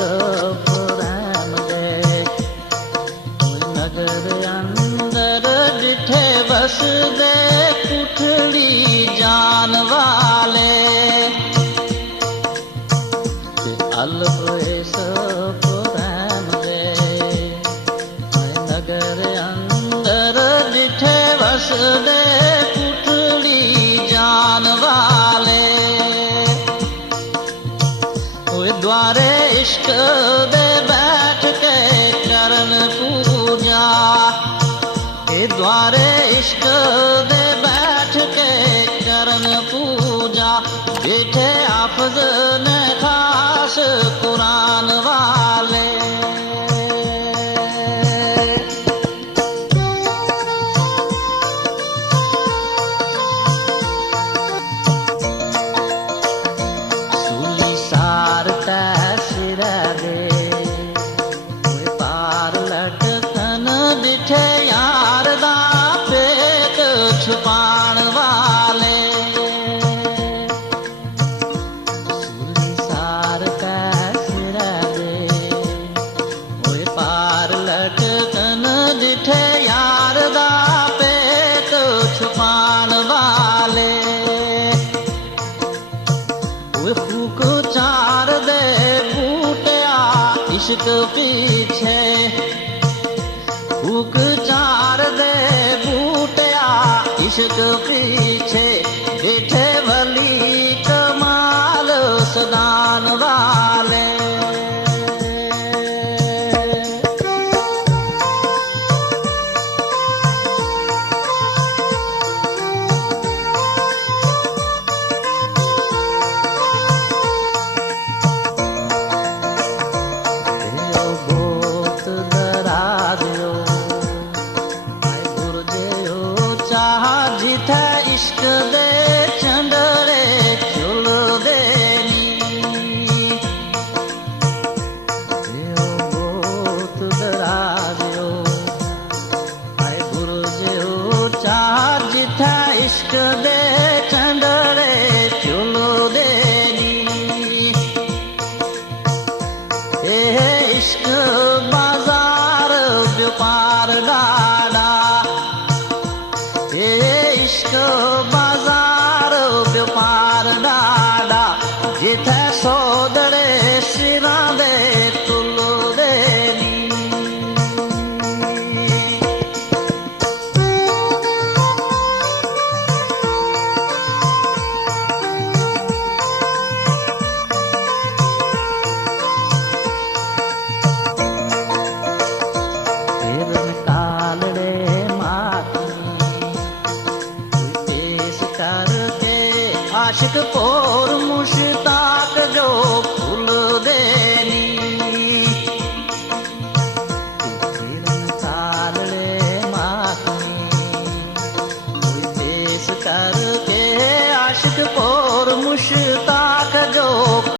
प्रेम दे नगर अंदर डिठे बस दे पुठड़ी जान वाले अल्प प्रेम दे नगर अंदर डिठे बस दे पुठड़ी जान वाले द्वारे इश्क दे बैठ के करन पूजा द्वारे इश्क दे बैठ के करन पूजा बैठे हाफिज ने खास कुरान वाले छुपाण वाले सूली सार का सिरा दे ओए पार लटकन जिठे यार दा पेट छुपाण वाले ओए फूक चार दे बूटिया इश्क पीछे फूक चार दे इश्क पीछे बैठे वली कमाल सदान वाले इश्क दे चंदड़े चुल देनी बहुत दराजो हाय गुरु जो चार जिथा इश्क दे चंदड़े चुल देनी इश्क बाजार व्यापार डाड़ा इश्क बाजार व्यापार डाड़ा जिथे सोदड़े सिरा दे तुल देनी आशिक पोर मुश्ताक जो फूल दे